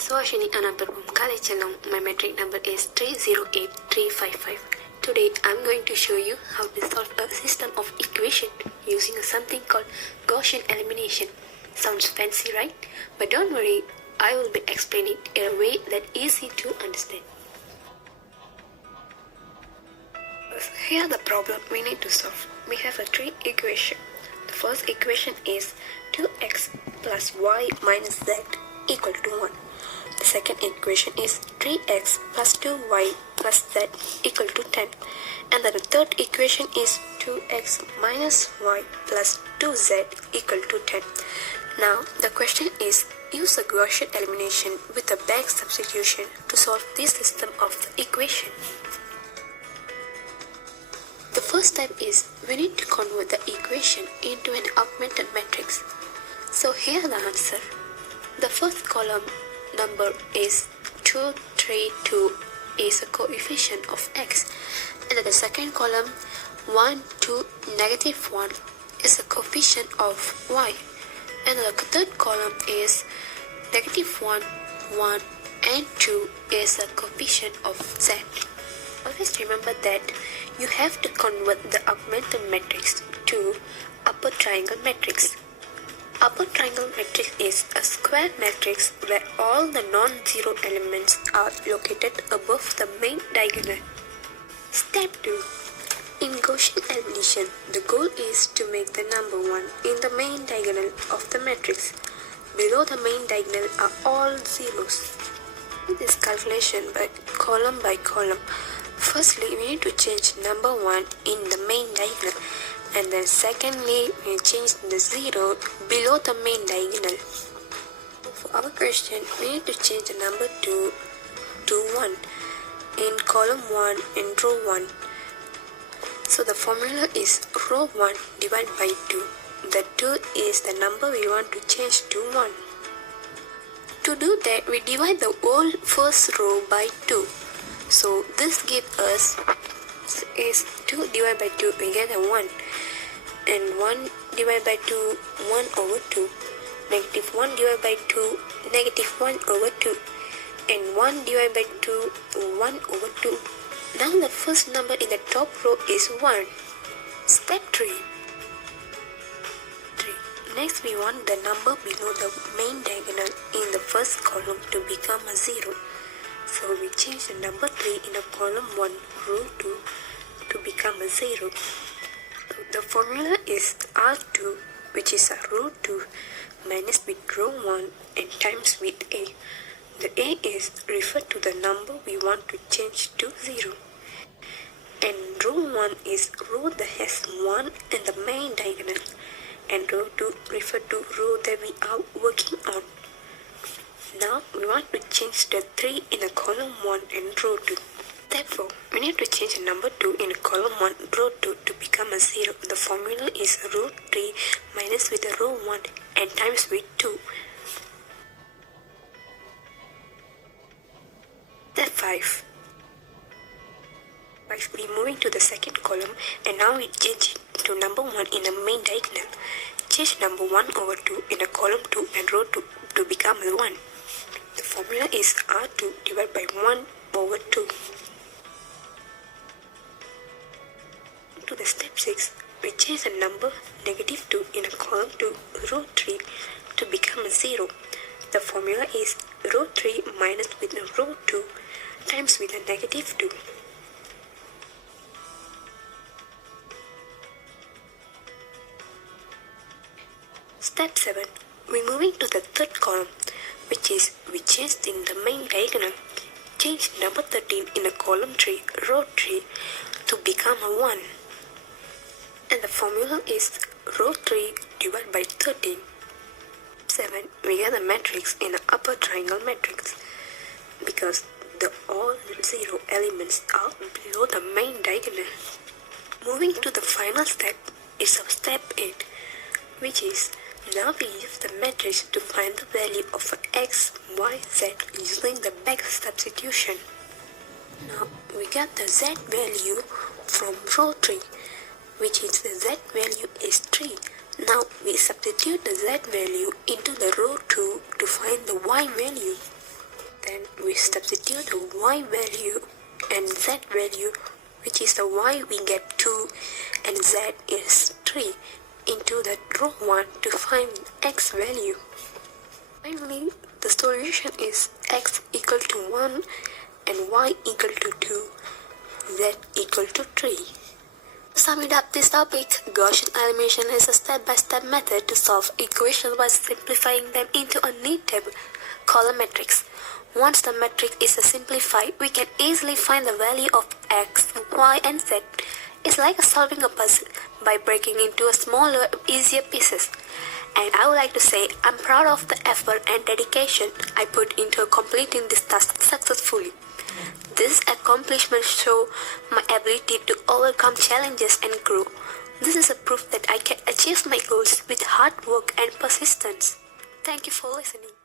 Swashini Anapurvam Kalichalam. My metric number is 308355. Today I am going to show you how to solve a system of equation using something called Gaussian elimination. Sounds fancy, right? But don't worry, I will be explaining it in a way that is easy to understand. Here the problem we need to solve. We have a three equation. The first equation is 2x plus y minus z equal to 1. The second equation is 3x plus 2y plus z equal to 10. And then the third equation is 2x minus y plus 2z equal to 10. Now the question is, use a Gaussian elimination with a back substitution to solve this system of the equation. The first step is we need to convert the equation into an augmented matrix. So here the answer. The first column number is 232 is a coefficient of x, and then the second column 1, 2, negative 1 is a coefficient of y, and the third column is negative 1, 1 and 2 is a coefficient of z. Always remember that you have to convert the augmented matrix to upper triangle matrix. Upper triangle matrix is a square matrix where all the non-zero elements are located above the main diagonal. Step 2. In Gaussian elimination, the goal is to make the number 1 in the main diagonal of the matrix. Below the main diagonal are all zeros. Do this calculation by column. Firstly, we need to change number 1 in the main diagonal, and then secondly, we change the 0 below the main diagonal. For our question, we need to change the number 2 to 1 in column 1 and row 1. So the formula is row 1 divided by 2. The 2 is the number we want to change to 1. To do that, we divide the whole first row by 2. So this gives us is 2 divided by 2, we get a 1, and 1 divided by 2, 1 over 2, negative 1 divided by 2, negative 1 over 2, and 1 divided by 2, 1 over 2. Now the first number in the top row is 1. Step 3. Next we want the number below the main diagonal in the first column to become a 0. So we change the number 3 in a column 1, row 2 to become a 0. The formula is R2, which is a row 2 minus with row 1 and times with A. The A is referred to the number we want to change to 0. And row 1 is row that has 1 in the main diagonal. And row 2 refer to row that we are working on. Now we want to change the 3 in a column 1 and row 2. Therefore, we need to change the number 2 in a column 1, row 2 to become a 0. The formula is row 3 minus with the row 1 and times with 2. Step 5. We moving to the second column, and now we change it to number 1 in the main diagonal. Change number 1 over 2 in a column 2 and row 2 to become a 1. The formula is R2 divided by 1 over 2. To the step 6, we change the number negative 2 in a column 2, row 3 to become a 0. The formula is row 3 minus with row 2 times with a negative 2. Step 7. We moving to the third column, which is we changed in the main diagonal. Change number 13 in a column 3, row 3 to become a 1. And the formula is row 3 divided by 13. 7. We get the matrix in an upper triangle matrix because the all 0 elements are below the main diagonal. Moving to the final step is step 8, which is now we use the matrix to find the value of x, y, z using the back substitution. Now we get the z value from row 3, which is the z value is 3. Now we substitute the z value into the row 2 to find the y value. Then we substitute the y value and z value, which is the y we get 2 and z is 3, into the row 1 to find x value. Finally, the solution is x equal to 1 and y equal to 2, z equal to 3. To sum it up this topic, Gaussian elimination is a step-by-step method to solve equations by simplifying them into a neat table called a matrix. Once the matrix is simplified, we can easily find the value of x, y and z. It's like solving a puzzle by breaking into a smaller, easier pieces. And I would like to say I'm proud of the effort and dedication I put into completing this task successfully. This accomplishment shows my ability to overcome challenges and grow. This is a proof that I can achieve my goals with hard work and persistence. Thank you for listening.